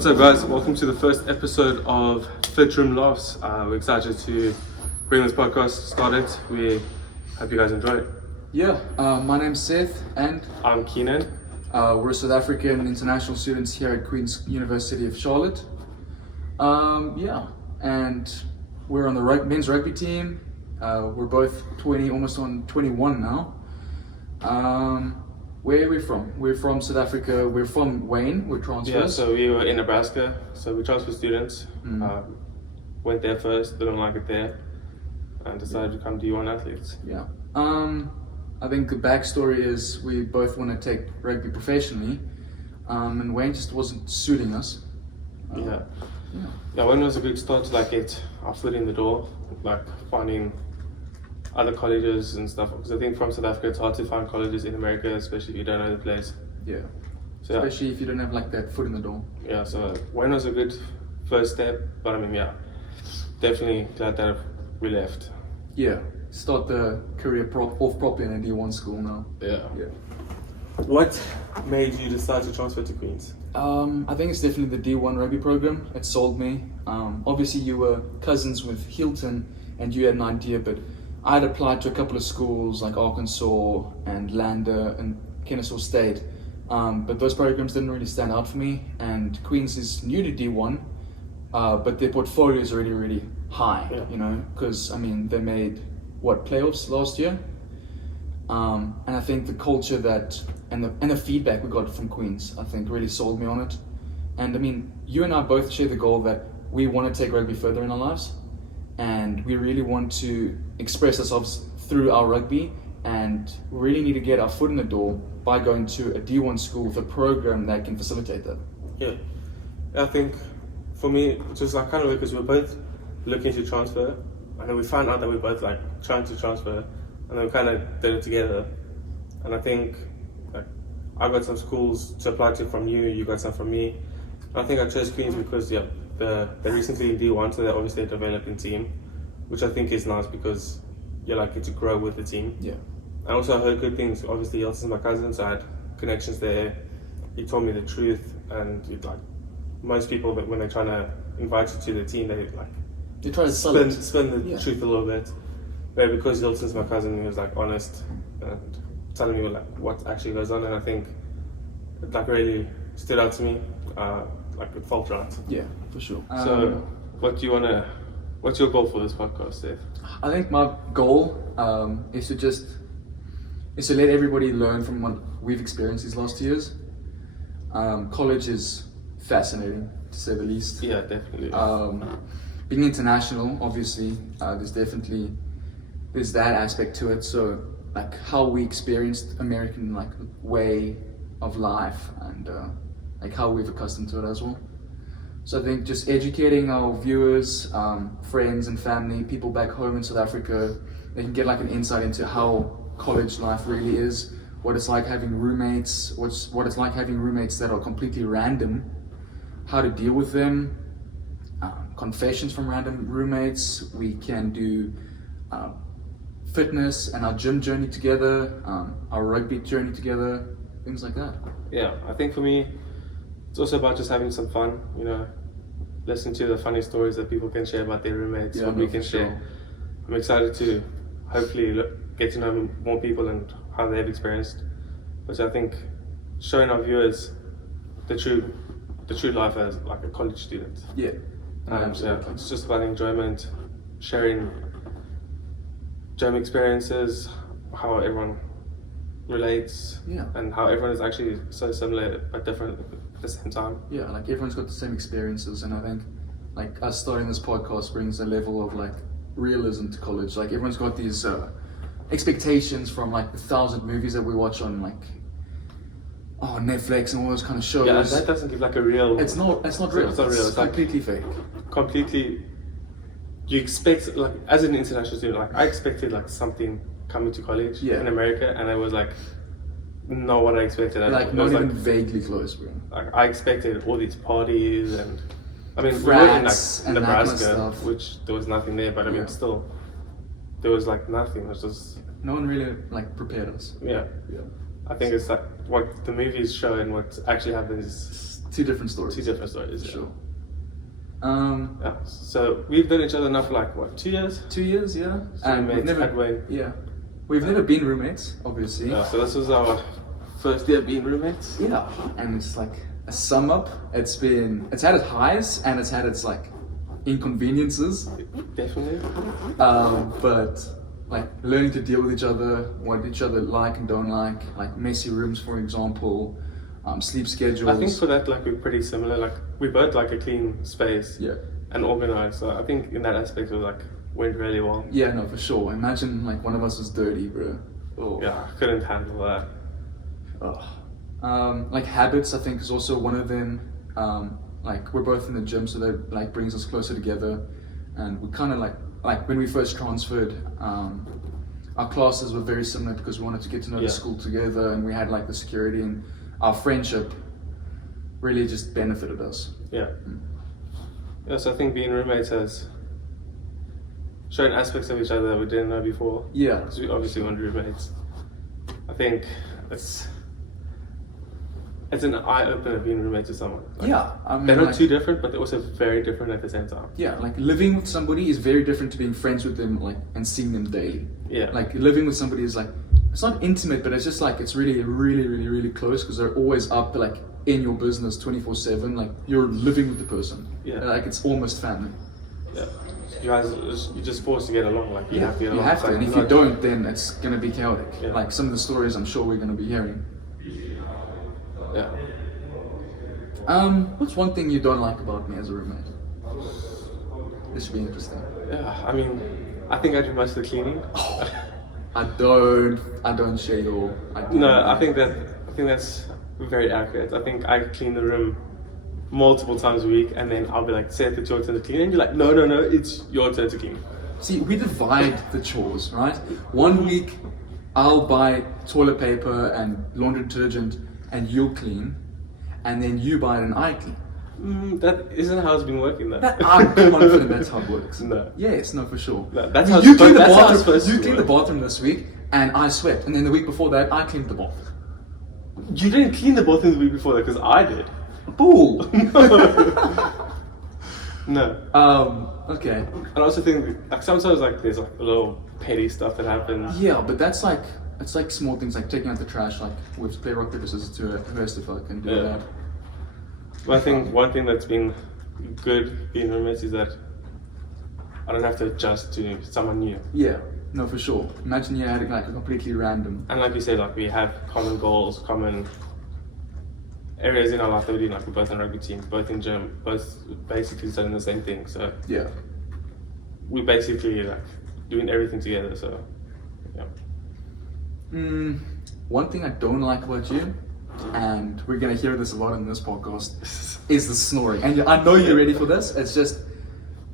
What's up, guys? Welcome to the first episode of Fit Room Laughs. We're excited to bring this podcast started. We hope you guys enjoy it. Yeah, my name's Seth and I'm Keenan. we're South African international students here at Queen's University of Charlotte. And we're on the men's rugby team. We're both 20, almost on 21 now. Where are we from? We're from South Africa. We're from Wayne. We're transfers. Yeah, so we were in Nebraska. So we transfer students. Went there first, didn't like it there, and decided to become D1 athletes. Yeah. I think the backstory is we both want to take rugby professionally, and Wayne just wasn't suiting us. Yeah, Wayne was a good start to get our foot in the door, finding other colleges and stuff. Because I think from South Africa, it's hard to find colleges in America, especially if you don't know the place. Yeah. So, especially if you don't have that foot in the door. Yeah, so Wayne was a good first step, but definitely glad that we left. Yeah, start the career off properly in a D1 school now. Yeah. What made you decide to transfer to Queen's? I think it's definitely the D1 rugby program. It sold me. Obviously you were cousins with Hilton and you had an idea, but I had applied to a couple of schools like Arkansas and Lander and Kennesaw State, but those programs didn't really stand out for me. And Queen's is new to D1, but their portfolio is already really high. Yeah. Because they made playoffs last year, and I think the culture and the feedback we got from Queen's, I think, really sold me on it. And you and I both share the goal that we want to take rugby further in our lives. And we really want to express ourselves through our rugby, and we really need to get our foot in the door by going to a D1 school with a program that can facilitate that. Yeah, I think for me, just kind of because we're both looking to transfer, and then we found out that we're both trying to transfer, and then we kind of did it together. And I think I got some schools to apply to from you got some from me. I think I chose Queen's because they're recently in D1, so they're obviously a developing team, which I think is nice because you get to grow with the team. Yeah. And also I heard good things. Obviously, Elson's my cousin, so I had connections there. He told me the truth, and most people, when they're trying to invite you to the team, they try to spin the truth a little bit. But because Elson's my cousin, he was honest and telling me what actually goes on, and I think it really stood out to me. It felt right. Yeah, for sure. So, what's your goal for this podcast, Seth? I think my goal is to let everybody learn from what we've experienced these last 2 years. College is fascinating, to say the least. Yeah, definitely. Being international, obviously, there's that aspect to it. So, how we experienced American way of life, and how we've accustomed to it as well. So I think just educating our viewers, friends and family, people back home in South Africa, they can get an insight into how college life really is, what it's like having roommates, what it's like having roommates that are completely random, how to deal with them, confessions from random roommates. We can do fitness and our gym journey together, our rugby journey together, things like that. Yeah, I think for me, it's also about just having some fun, listening to the funny stories that people can share about their roommates, what we can share. I'm excited to hopefully get to know more people and how they've experienced, which I think showing our viewers the true life as a college student. Yeah. It's just about enjoyment, sharing experiences, how everyone relates, and how everyone is actually so similar but different at the same time. Yeah, everyone's got the same experiences, and I think us starting this podcast brings a level of realism to college. Everyone's got these expectations from the 1,000 movies that we watch on Netflix and all those kind of shows. Yeah, that doesn't give a real. It's not real. It's not real. It's completely fake. Completely. You expect as an international student, I expected something coming to college in America, and it was not what I expected. Not even vaguely close, bro. I expected all these parties and we were in Nebraska, which there was nothing there, but still there was nothing. It was just no one really prepared us. Yeah. I think it's what the movies show and what actually happens is Two different stories. Two different stories. Yeah. Sure. Yeah. So we've known each other now for like what, 2 years? 2 years, yeah. So And we we've met never, halfway. yeah, we've never been roommates, obviously. Yeah. So this was our first year being roommates. Yeah, and it's like a sum up. It's had its highs and it's had its like inconveniences. Definitely. But like learning to deal with each other, what each other like and don't like messy rooms, for example, sleep schedules. I think for that, like, we're pretty similar. Like, we both like a clean space. Yeah. And organized. So I think in that aspect, it was like went really well. Yeah, no, for sure. Imagine like one of us was dirty, bro. Oh. Yeah, I couldn't handle that. Oh. Like habits, I think, is also one of them. Like we're both in the gym, so that like brings us closer together, and we kind of like when we first transferred, our classes were very similar because we wanted to get to know the school together, and we had like the security, and our friendship really just benefited us. Yeah. Yeah, so I think being roommates has shown aspects of each other that we didn't know before. Yeah. Because we obviously weren't roommates. I think it's an eye-opener being roommates with someone. Like, Yeah, I mean, they're not like, too different, but they're also very different at the same time. yeah, like living with somebody is very different to being friends with them, like, and seeing them daily. Yeah. Like living with somebody is like, it's not intimate, but it's just like, it's really, really, really, really close because they're always up, like in your business 24/7. Like you're living with the person. Yeah. Like it's almost family. Yeah. You guys, you're just forced to get along. Like, you have to get You along. have to, Like, and if you don't, then it's gonna be chaotic. Yeah. Like some of the stories I'm sure we're gonna be hearing. Yeah. What's one thing you don't like about me as a roommate? This should be interesting. Yeah, I mean, I think I do most of the cleaning. I don't share your idea. No, I think that's very accurate. I think I clean the room multiple times a week, and then I'll be like, "Seth, it's your turn to clean," and you're like, "No, it's your turn to clean." See, we divide the chores, right? 1 week, I'll buy toilet paper and laundry detergent, and you'll clean, and then you buy it and I clean. That isn't how it's been working, though. I'm confident that's how it works. No. Yes, no, for sure. No, that's how you it's cleaned the that's how it's bathroom. supposed You to cleaned the work. bathroom this week, and I swept, and then the week before that, I cleaned the bathroom. You didn't clean the bathroom the week before that, because I did. Bull. No. Okay. And I also think, like, sometimes, like, there's like a little petty stuff that happens. Yeah, but that's like, it's like small things like taking out the trash. Like we have to play rock paper scissors to who has to fucking do Yeah. that. But I think one thing that's been good being roommates is that I don't have to adjust to someone new. Yeah, no, for sure. Imagine you had like a completely random. And like you said, like, we have common goals, common areas in our life that we do. Like, we're both in rugby team, both in gym, both basically studying the same thing. So Yeah. we basically like doing everything together. So yeah. One thing I don't like about you, and we're gonna hear this a lot in this podcast, is the snoring. And I know you're ready for this. It's just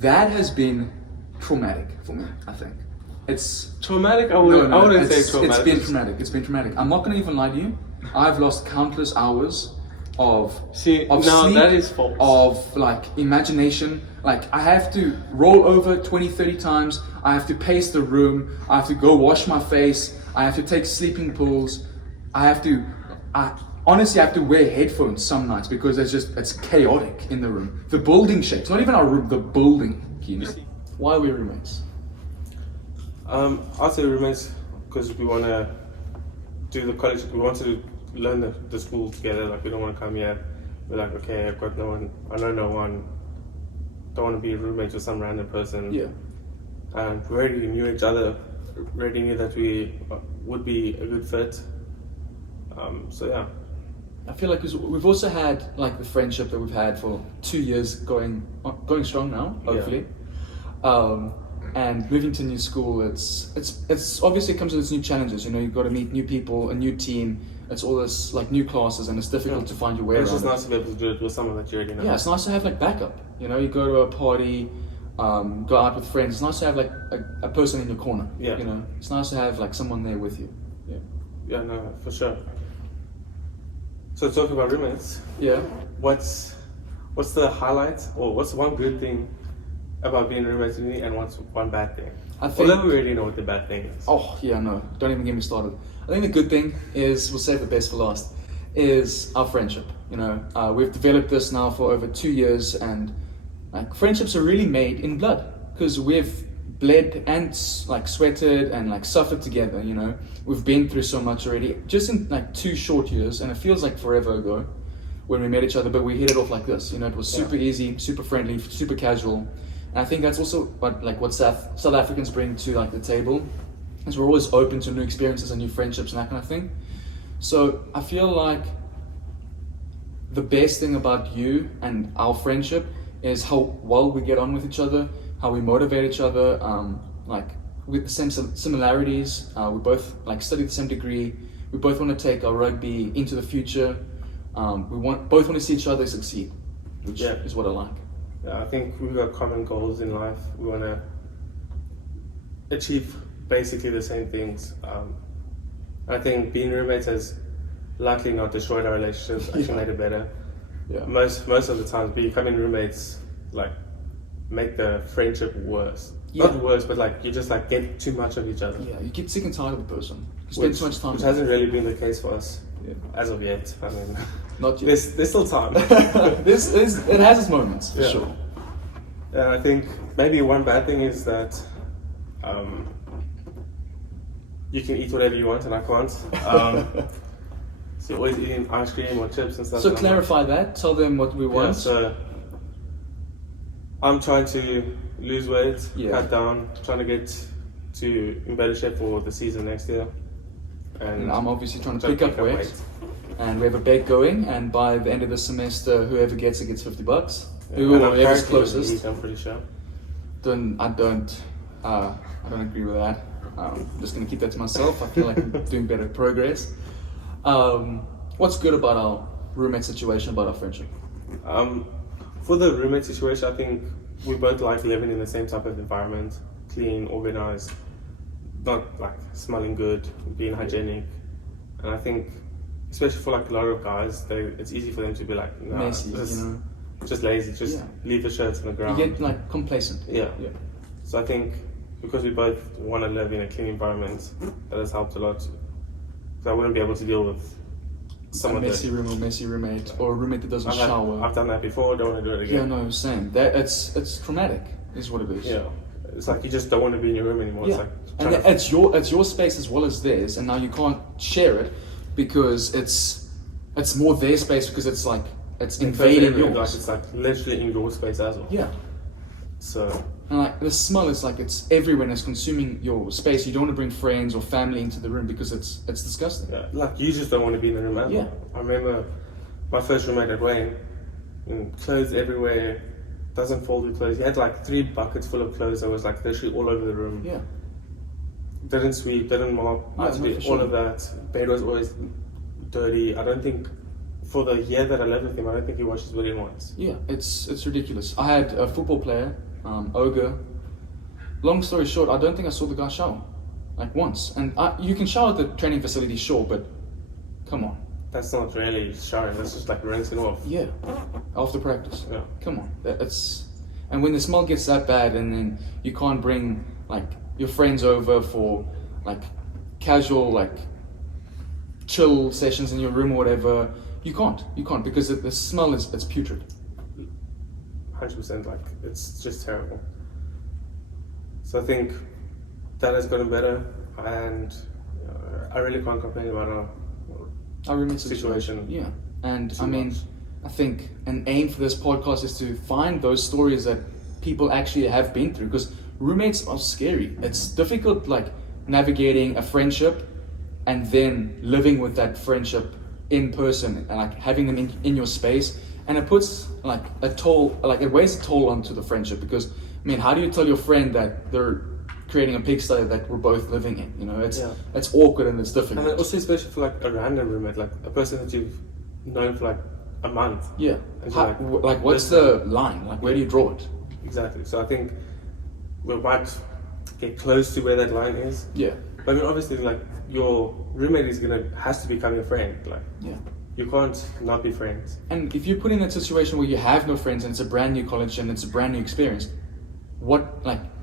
that has been traumatic for me. I think it's Traumatic? I wouldn't say traumatic. It's been traumatic. It's been traumatic. I'm not gonna even lie to you. I've lost countless hours of See, of now sleep, that is false. of like imagination. Like I have to roll over 20-30 times. I have to pace the room. I have to go wash my face. I have to take sleeping pills. I honestly have to wear headphones some nights because it's chaotic in the room. The building shakes. Not even our room, the building. Why are we roommates? I'll say roommates because we want to do the college. We want to learn the school together. Like, we don't want to come here. We're like, okay, I've got no one. I know no one. Don't want to be roommates with some random person. Yeah. And we already knew each other. Already knew that we would be a good fit. So yeah. I feel like we've also had like the friendship that we've had for 2 years going strong now, hopefully. And moving to a new school, it's obviously comes with its new challenges. You know, you've got to meet new people, a new team. It's all this like new classes, and it's difficult to find your way It's around. just nice to be able to do it with someone that you already know. Yeah, it's nice to have like backup. You know, you go to a party, go out with friends. It's nice to have like a person in your corner. Yeah. You know, it's nice to have like someone there with you. Yeah. Yeah, no, for sure. So talking about roommates, Yeah. what's the highlight, or what's one good thing about being roommates with me, and what's one bad thing? I think. Although we already know what the bad thing is. Oh yeah, no, don't even get me started. I think the good thing is, we'll save the best for last, is our friendship. You know, we've developed this now for over 2 years, and like friendships are really made in blood because we've bled and like sweated and like suffered together. You know, we've been through so much already, just in like 2 short years, and it feels like forever ago when we met each other. But we hit it off like this. You know, it was super easy, super friendly, super casual. And I think that's also what South Africans bring to like the table, is we're always open to new experiences and new friendships and that kind of thing. So I feel like the best thing about you and our friendship is how well we get on with each other, how we motivate each other, like with the same similarities. We both like study the same degree. We both want to take our rugby into the future. We both want to see each other succeed, which is what I like. Yeah, I think we've got common goals in life. We want to achieve basically the same things. I think being roommates has luckily not destroyed our relationships, actually made it better. Yeah. Most of the time, becoming roommates like make the friendship worse. Yeah. Not worse, but like you just like get too much of each other. Yeah, you get sick and tired of the person. You spend too much time. Which hasn't really been the case for us as of yet. I mean, not yet. There's still time. It has its moments for sure. And I think maybe one bad thing is that you can eat whatever you want and I can't. So you're always eating ice cream or chips and stuff. So clarify that. Tell them what we want. Yeah, so I'm trying to lose weight, cut down, trying to get in better shape for the season next year. And I'm obviously trying to pick up weight. And we have a bet going, and by the end of the semester, whoever gets it gets $50. Whoever's closest. I'm pretty sure. I don't agree with that. I'm just gonna keep that to myself. I feel like I'm doing better progress. What's good about our roommate situation, about our friendship? For the roommate situation, I think we both like living in the same type of environment, clean, organized, not like smelling good, being hygienic. And I think, especially for like a lot of guys, it's easy for them to be like, nah, messy, just lazy, leave the shirts on the ground. You get like complacent. Yeah. So I think because we both want to live in a clean environment, that has helped a lot. So I wouldn't be able to deal with a messy room or messy roommate, or a roommate that doesn't shower. I've done that before, don't want to do it again. Yeah, no, same. It's traumatic, is what it is. Yeah. It's like you just don't want to be in your room anymore. Yeah. It's like it's your space as well as theirs, and now you can't share it because it's more their space, because it's like it's invading yours. Like it's like literally in your space as well. Yeah. So. And like the smell is like it's everywhere and it's consuming your space. You don't want to bring friends or family into the room because it's disgusting. Yeah, like you just don't want to be in the room at all. Yeah. I remember my first roommate at Wayne, clothes everywhere, doesn't fold the clothes. He had like 3 buckets full of clothes that was like literally all over the room. Yeah. Didn't sweep, didn't mop, had to do all of that. Bed was always dirty. I don't think, for the year that I lived with him, I don't think he washed his bed once. Yeah, it's ridiculous. I had a football player, Ogre. Long story short, I don't think I saw the guy shower, like once. And you can shower at the training facility, sure, but come on. That's not really showering. That's just like rinsing off. Yeah, after practice. Yeah. Come on, and when the smell gets that bad, and then you can't bring like your friends over for like casual like chill sessions in your room or whatever, you can't because the smell it's putrid. 100%, like it's just terrible. So I think that has gotten better, and I really can't complain about our roommate situation. Yeah, and I mean, I think an aim for this podcast is to find those stories that people actually have been through, because roommates are scary. It's difficult, like navigating a friendship and then living with that friendship in person and like having them in your space, and it puts like a toll, like it weighs a toll onto the friendship, because I mean, how do you tell your friend that they're creating a pigsty that we're both living in? You know, it's awkward and it's difficult. And also especially for like a random roommate, like a person that you've known for like a month. Yeah. Like what's the line? Like where do you draw it? Exactly. So I think we might get close to where that line is. Yeah. But I mean, obviously, like your roommate has to become your friend. Like, yeah. You can't not be friends. And if you're put in a situation where you have no friends and it's a brand new college and it's a brand new experience,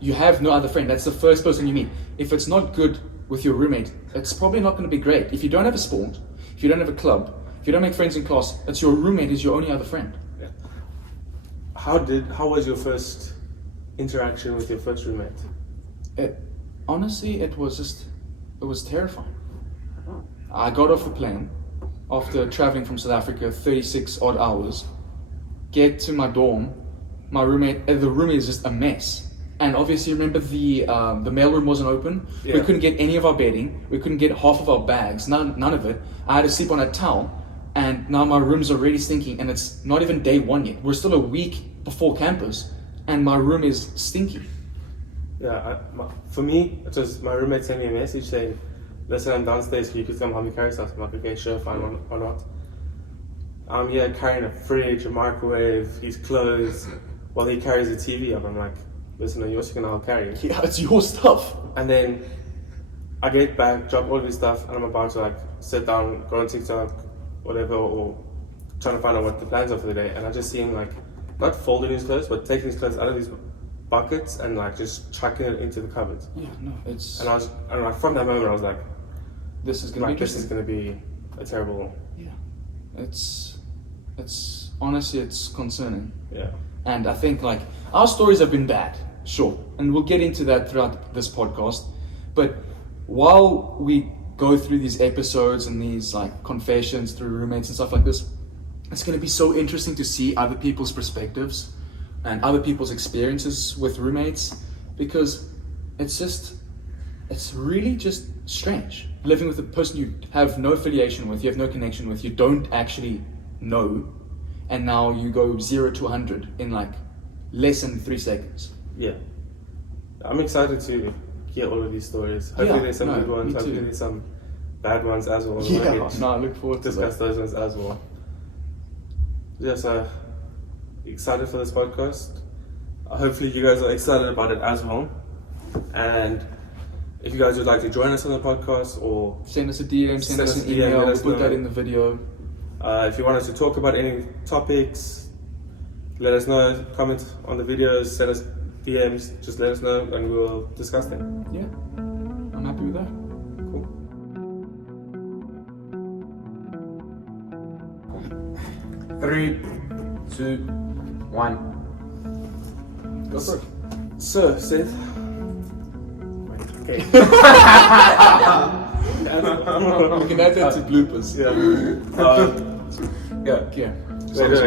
you have no other friend. That's the first person you meet. If it's not good with your roommate, it's probably not going to be great. If you don't have a sport, if you don't have a club, if you don't make friends in class, it's your roommate is your only other friend. Yeah. How was your first interaction with your first roommate? Honestly, it was terrifying. I got off the plane after traveling from South Africa 36 odd hours, get to my dorm, my roommate, the room is just a mess. And obviously, remember the mailroom wasn't open. Yeah. We couldn't get any of our bedding. We couldn't get half of our bags. None of it. I had to sleep on a towel, and now my room's already stinking. And it's not even day one yet. We're still a week before campus, and my room is stinky. Yeah, for me, it was my roommate sent me a message saying, "Listen, I'm downstairs. You could come help me carry stuff." I'm like, "Okay, sure, fine, or not." I'm here carrying a fridge, a microwave, his clothes, while he carries a TV up. I'm like, "Listen, you're also gonna help carry." Yeah, it's your stuff. And then I get back, drop all of his stuff, and I'm about to like sit down, go on TikTok, whatever, or trying to find out what the plans are for the day. And I just see him like not folding his clothes, but taking his clothes out of his buckets and like just chucking it into the cupboard. Yeah, no, it's. And like from that moment, I was like, This is gonna be this is interesting. gonna be a terrible. Yeah, it's honestly it's concerning. Yeah. And I think like our stories have been bad, sure, and we'll get into that throughout this podcast. But while we go through these episodes and these like confessions through roommates and stuff like this, it's going to be so interesting to see other people's perspectives and other people's experiences with roommates, because it's really just strange living with a person you have no affiliation with, you have no connection with, you don't actually know, and now you go 0 to 100 in like less than 3 seconds. Yeah. I'm excited to hear all of these stories. Hopefully there's some good ones, hopefully there's some bad ones as well. Yeah, no, I look forward to discuss that. those ones as well. Yeah, so excited for this podcast. Hopefully you guys are excited about it as well. And if you guys would like to join us on the podcast, or Send us a DM, send us an email, we'll put that in the video. if you want us to talk about any topics, let us know. Comment on the videos, send us DMs, just let us know and we'll discuss them. Yeah, I'm happy with that. Cool. 3, 2, 1. Go for it. So, Seth. Wait, okay. We can add that to bloopers. Yeah. Yeah. Wait.